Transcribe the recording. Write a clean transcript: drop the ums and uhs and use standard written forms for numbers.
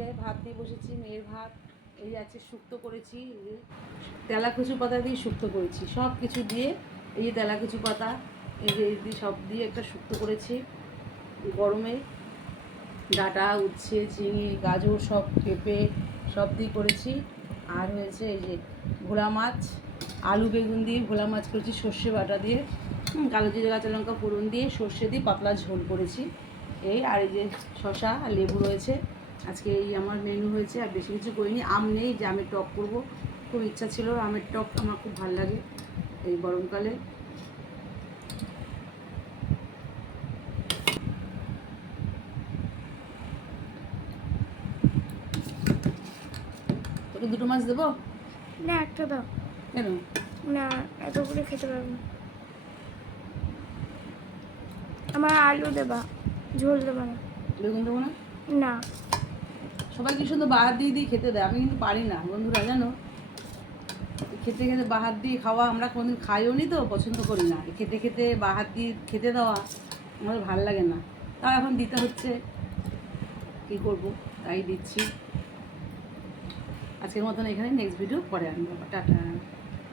যে ভাত দিয়ে বসেছি, মেয়ের ভাত। এই আছে শুক্তো করেছি, এই যে তেলাকুচু পাতা দিয়ে শুক্তো করেছি, সব কিছু দিয়ে। এই যে তেলাকুচু পাতা, এই যে সব দিয়ে একটা শুক্তো করেছি গরমে। ডাঁটা, উচ্ছে, ঝিঙে, গাজর, সব পেঁপে সব দিয়ে করেছি। আর হয়েছে এই যে ভোলা মাছ, আলু বেগুন দিয়ে ভোলা মাছ করেছি সর্ষে বাটা দিয়ে, কালো জিরে কাঁচা লঙ্কা ফোড়ন দিয়ে সর্ষে দিয়ে পাতলা ঝোল করেছি। এই আর এই যে শশা আর লেবু রয়েছে। আজকে এই আমার মেনু হয়েছে, আর বেশি কিছু করিনি। আম নেই, যে আমের টক করবো, খুব ইচ্ছা ছিল। আমের টক আমার খুব ভালো লাগে এই গরমকালে। তোকে দুটো মাছ দেবো? না, একটা দাও। কেন? না, এত করে খেতে পারবো না। আমার আলু দেবা, ঝোল দেবা না। বেগুন দেবো না? না। সবাই কি সুন্দর বাহার দিয়ে দিয়ে খেতে দেয়, আমি কিন্তু পারি না বন্ধুরা, জানো। খেতে খেতে বাহার দিয়ে খাওয়া আমরা কোনোদিন খাইও নি, তো পছন্দ করি না। খেতে খেতে বাহার দিয়ে খেতে দেওয়া আমাদের ভালো লাগে না। তাও এখন দিতে হচ্ছে, কী করবো, তাই দিচ্ছি। আজকের মতন এখানে, নেক্সট ভিডিও পরে আনবো। টাটা।